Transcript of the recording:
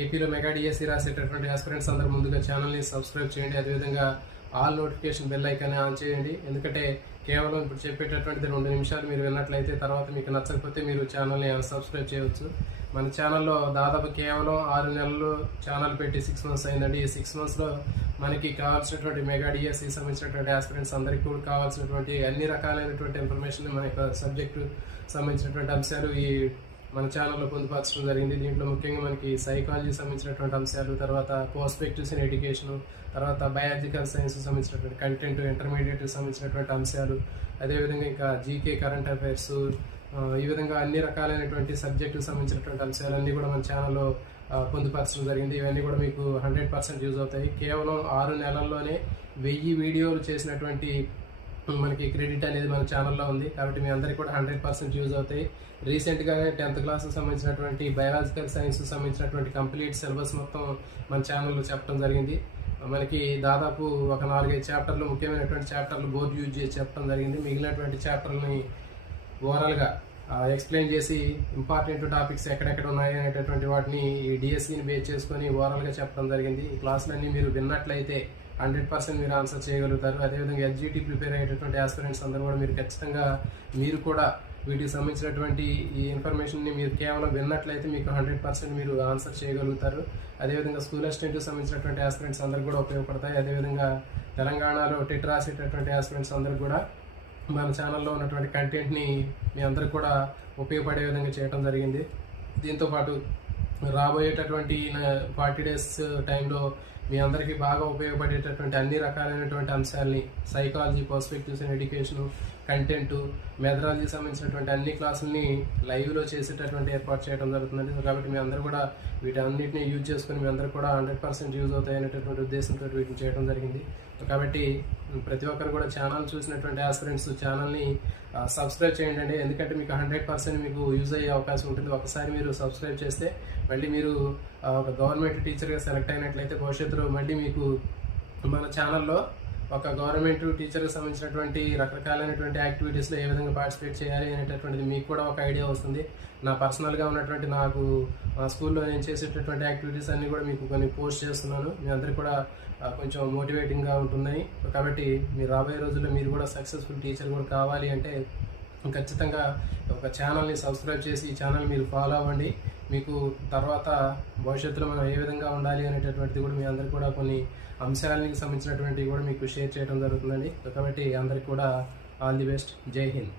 ఏపీలో mega DSC రాసేటటువంటి aspirants అందరూ ముందుగా ఛానల్ని సబ్స్క్రైబ్ చేయండి. అదేవిధంగా all notification bell icon on చేయండి. ఎందుకంటే కేవలం ఇప్పుడు చెప్పేటటువంటిది 2 నిమిషాలు మీరు విన్నట్లయితే తర్వాత మీకు నచ్చకపోతే మీరు ఛానల్ని సబ్స్క్రైబ్ చేయవచ్చు. మన ఛానల్లో దాదాపు కేవలం 6 నెలలు ఛానల్ పెట్టి 6 మంత్స్ అయిందండి. ఈ 6 మంత్స్లో మనకి కావాల్సినటువంటి మెగా డిఎస్సి సంబంధించినటువంటి ఆస్పిరెంట్స్ అందరికీ కూడా కావాల్సినటువంటి అన్ని రకాలైనటువంటి ఇన్ఫర్మేషన్ మన యొక్క సబ్జెక్టు సంబంధించినటువంటి అంశాలు ఈ మన ఛానల్లో పొందుపరచడం జరిగింది. దీంట్లో ముఖ్యంగా మనకి సైకాలజీ సంబంధించినటువంటి అంశాలు, తర్వాత పర్స్పెక్టివ్స్ ఇన్ ఎడ్యుకేషన్, తర్వాత బయాలజికల్ సైన్స్ సంబంధించినటువంటి కంటెంట్, ఇంటర్మీడియట్ సంబంధించినటువంటి అంశాలు, అదేవిధంగా ఇంకా జీకే, కరెంట్ అఫైర్స్, ఈ విధంగా అన్ని రకాలైనటువంటి సబ్జెక్టుకు సంబంధించినటువంటి అంశాలన్నీ కూడా మన ఛానల్లో పొందుపరచడం జరిగింది. ఇవన్నీ కూడా మీకు 100% యూజ్ అవుతాయి. కేవలం 6 నెలల్లోనే 1000 వీడియోలు చేసినటువంటి మనకి క్రెడిట్ అనేది మన ఛానల్లో ఉంది. కాబట్టి మీ అందరికీ కూడా 100% యూజ్ అవుతాయి. రీసెంట్గానే 10th క్లాస్ సంబంధించినటువంటి బయాలజికల్ సైన్స్ సంబంధించినటువంటి కంప్లీట్ సిలబస్ మొత్తం మన ఛానల్లో చెప్పడం జరిగింది. మనకి దాదాపు ఒక 4-5 చాప్టర్లు, ముఖ్యమైనటువంటి చాప్టర్లు బోర్డు యూజ్ చేసి చెప్పడం జరిగింది. మిగిలినటువంటి చాప్టర్లని ఓవరాల్గా ఎక్స్ప్లెయిన్ చేసి ఇంపార్టెంట్ టాపిక్స్ ఎక్కడెక్కడ ఉన్నాయి అనేటటువంటి వాటిని ఈ డిఎస్సిని బేస్ చేసుకొని ఓవరాల్గా చెప్పడం జరిగింది. ఈ క్లాసులన్నీ మీరు విన్నట్లయితే 100% మీరు ఆన్సర్ చేయగలుగుతారు. అదేవిధంగా ఎస్జిటి ప్రిపేర్ అయ్యేటటువంటి ఆస్పిరెంట్స్ అందరూ కూడా మీరు ఖచ్చితంగా మీరు కూడా వీటికి సంబంధించినటువంటి ఈ ఇన్ఫర్మేషన్ని మీరు కేవలం విన్నట్లయితే మీకు 100% మీరు ఆన్సర్ చేయగలుగుతారు. అదేవిధంగా స్కూల్ అసిస్టెంట్కి సంబంధించినటువంటి ఆస్పిరెంట్స్ అందరూ కూడా ఉపయోగపడతాయి. అదేవిధంగా తెలంగాణలో టెట్ రాసేటటువంటి ఆస్పిరెంట్స్ అందరూ కూడా మన ఛానల్లో ఉన్నటువంటి కంటెంట్ని మీ అందరికి కూడా ఉపయోగపడే విధంగా చేయడం జరిగింది. దీంతోపాటు రాబోయేటటువంటి 40 డేస్ టైంలో మీ అందరికీ బాగా ఉపయోగపడేటటువంటి అన్ని రకాలైనటువంటి అంశాలని, psychology, perspectives in education, content, methodology సంబంధించినటువంటి అన్ని క్లాసుల్ని లైవ్లో చేసేటటువంటి ఏర్పాటు చేయడం జరుగుతుందండి. కాబట్టి మీ అందరూ కూడా వీటన్నిటిని యూజ్ చేసుకుని మీ అందరూ కూడా 100% యూజ్ అవుతాయి అనేటటువంటి ఉద్దేశంతో వీటిని చేయడం జరిగింది. కాబట్టి ప్రతి ఒక్కరు కూడా ఛానల్ చూసినటువంటి ఆస్పిరెంట్స్ ఛానల్ని సబ్స్క్రైబ్ చేయండి. ఎందుకంటే మీకు 100% మీకు యూజ్ అయ్యే అవకాశం ఉంటుంది. ఒకసారి మీరు సబ్స్క్రైబ్ చేస్తే మళ్ళీ మీరు ఒక గవర్నమెంట్ టీచర్గా సెలెక్ట్ అయినట్లయితే భవిష్యత్తులో మళ్ళీ మీకు మన ఛానల్లో ఒక గవర్నమెంట్ టీచర్కి సంబంధించినటువంటి రకరకాలైనటువంటి యాక్టివిటీస్లో ఏ విధంగా పార్టిసిపేట్ చేయాలి అనేటటువంటిది మీకు కూడా ఒక ఐడియా వస్తుంది. నా పర్సనల్గా ఉన్నటువంటి నాకు స్కూల్లో నేను చేసేటటువంటి యాక్టివిటీస్ అన్నీ కూడా మీకు కొన్ని పోస్ట్ చేస్తున్నాను. మీ అందరికీ కూడా కొంచెం మోటివేటింగ్గా ఉంటున్నాయి. కాబట్టి మీరు రాబోయే రోజుల్లో మీరు కూడా సక్సెస్ఫుల్ టీచర్ కూడా కావాలి అంటే ఖచ్చితంగా ఒక ఛానల్ని సబ్స్క్రైబ్ చేసి ఈ ఛానల్ మీరు ఫాలో అవ్వండి. మీకు తర్వాత భవిష్యత్తులో మనం ఏ విధంగా ఉండాలి అనేటటువంటిది కూడా మీ అందరికీ కూడా కొన్ని అంశాలకు సంబంధించినటువంటివి కూడా మీకు షేర్ చేయడం జరుగుతుందండి. కాబట్టి అందరికీ కూడా ఆల్ ది బెస్ట్. జై హింద్.